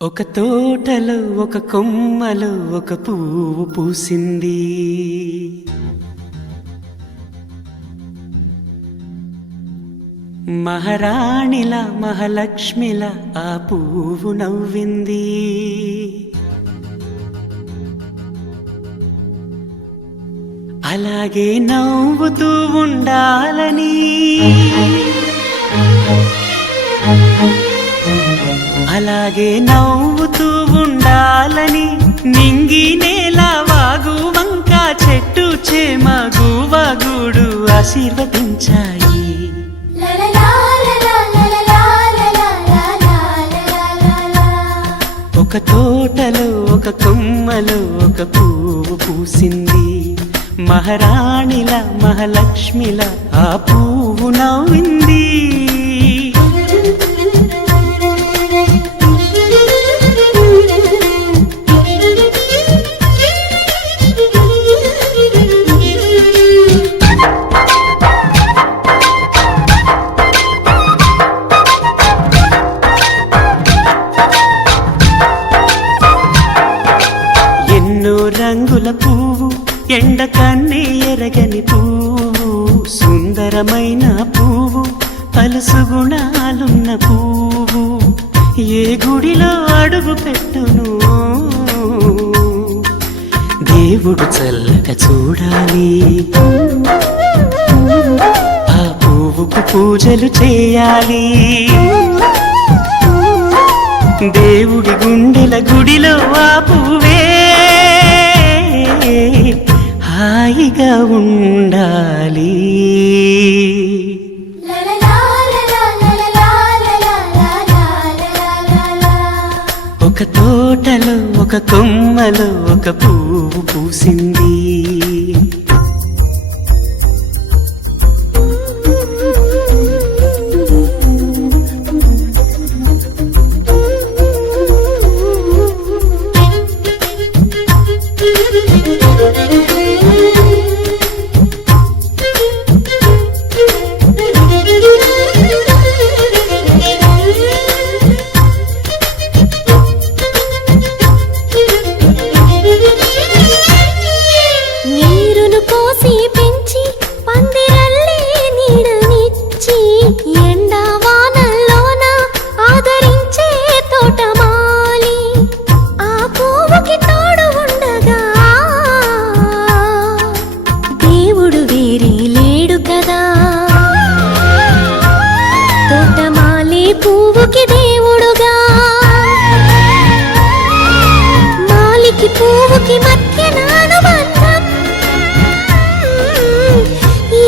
ఒక తోటలో ఒక కొమ్మలో ఒక పువ్వు పూసింది. మహారాణిలా మహాలక్ష్మిలా ఆ పువ్వు నవ్వింది. అలాగే నవ్వుతూ ఉండాలని, అలాగే నవ్వుతూ ఉండాలని నింగి నేల వాగు వంక చెట్టు చేమ గువగూడు ఆశీర్వదించాయి. ఒక తోటలో ఒక కొమ్మలో ఒక పువ్వు పూసింది. మహారాణిలా మహాలక్ష్మిలా ఆ పువ్వు నవ్వింది. రంగుల పువ్వు, ఎండ కన్నే ఎరగని పువ్వు, సుందరమైన పువ్వు, పలుసు గుణాలున్న పువ్వు, ఏ గుడిలో అడుగు పెట్టును దేవుడు చల్లగా చూడాలి. ఆ పువ్వుకు పూజలు చేయాలి. దేవుడి గుండెల గుడిలో ఆ పువ్వే హాయిగా ఉండాలి. ఒక తోటలో ఒక కొమ్మలో ఒక పువ్వు పూసింది. పువ్వుకి దేవుడుగా, మాలికి పువ్వుకి మధ్య నానుబంధం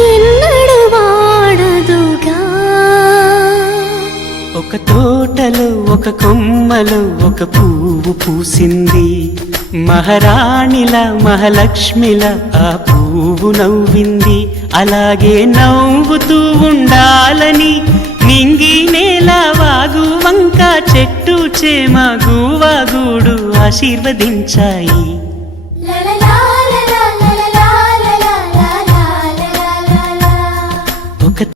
ఎన్నడు వాడదుగా. ఒక తోటలో ఒక కొమ్మలో ఒక పువ్వు పూసింది. మహారాణిలా మహాలక్ష్మిలా ఆ పువ్వు నవ్వింది. అలాగే నవ్వుతూ ఉండాలని నింగి నేల వాగు వంక చెట్టు చేమ గువగూడు ఆశీర్వదించాయి.